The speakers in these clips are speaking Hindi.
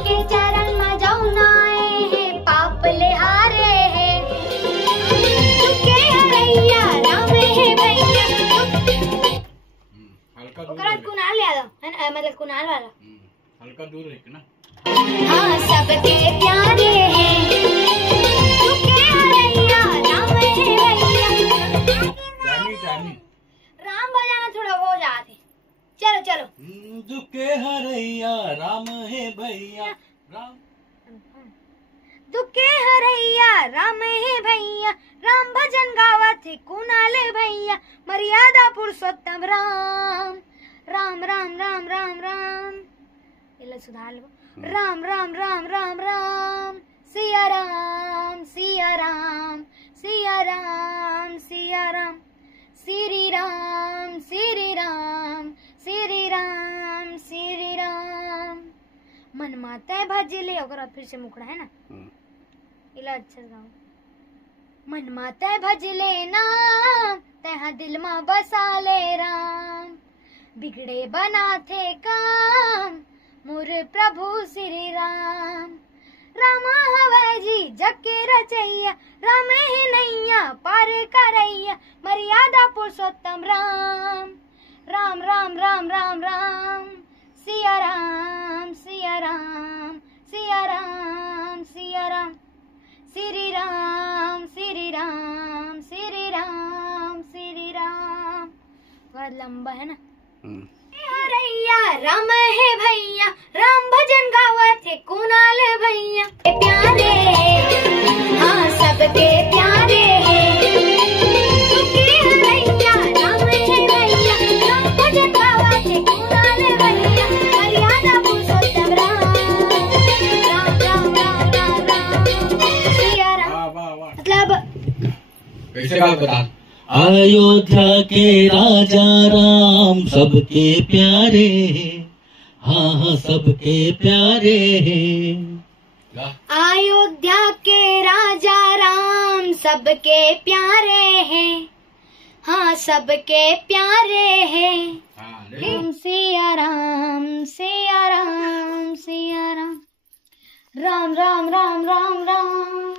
के चरण में जाऊं नाए हैं, पाप ले हारे हैं। दुखे हरैया राम है भैया। हल्का दूर कुणाल यादव है ना, मतलब कुणाल वाला। हल्का दूर रहे ना। हाँ सबके प्यारे हैं, दुखे हरैया राम है भैया। राम बजाना थोड़ा वो जाते। चलो चलो। दुखे हरैया राम है भैया। राम दुखे हरैया राम है भैया। राम भजन गावत है कुणाल भैया। मर्यादा पुरुषोत्तम राम। राम राम राम राम राम, ये सुधार लो। राम राम राम राम राम, सिया राम सिया राम सिया राम सिया राम, श्री राम श्री राम श्री राम श्री राम। मन माता भजले ओकरा फिर से मुखड़ा है ना, इला अच्छा गाओ। मन माता भजले नाम, तहा दिल में बसा ले राम। बिगड़े बनाथे काम, मोर प्रभु श्री राम। रामा हवै जी जग के रचैया, राम है नैया पार करैया। मर्यादा पुरुषोत्तम राम। राम राम राम राम राम, सिया राम सिया राम सिया राम सिया राम, श्री राम श्री राम श्री राम श्री राम। बहुत लंबा है ना। हरैया राम है भैया। राम भजन गावत है कुणाल भैया। प्यारे हाँ सबके प्यारे हैं, दुखे हरैया राम है भैया। राम भजन गावत है कुणाल भैया। मर्यादा पुरुषोत्तम राम। राम राम राम राम राम, सिया राम। मतलब कैसे बात बता। अयोध्या के राजा राम सबके प्यारे हैं, हाँ हाँ सबके प्यारे हैं। अयोध्या के राजा राम सबके प्यारे हैं, हाँ सबके प्यारे हैं। सिया राम सिया राम सिया राम, राम राम राम राम राम।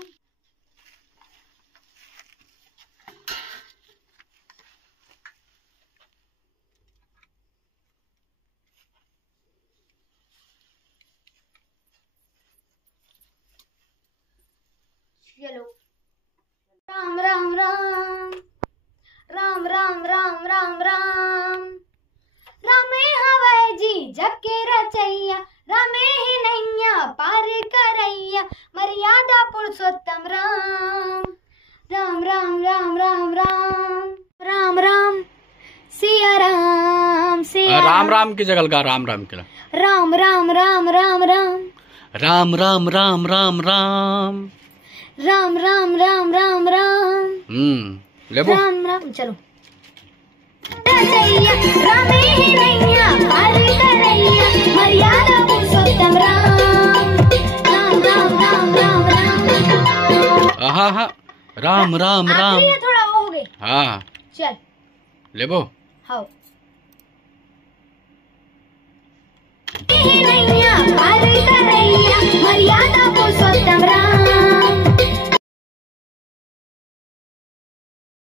चलो। राम राम राम राम राम राम राम राम, रामे हवै जी जग के रचैया। रामे ही नैया पार करैया। मर्यादा पुरुषोत्तम राम। राम राम राम राम राम, राम राम सिया राम सिया राम राम की जगह का राम राम के राम राम राम राम राम, राम राम राम राम राम, राम राम राम राम राम। लेबो राम राम चलो। राम ही नैया पार करैया। मर्यादा पुरुषोत्तम राम। राम राम राम राम राम। आहा राम राम राम। थोड़ा हो गए। हाँ चल लेबो। हाँ नैया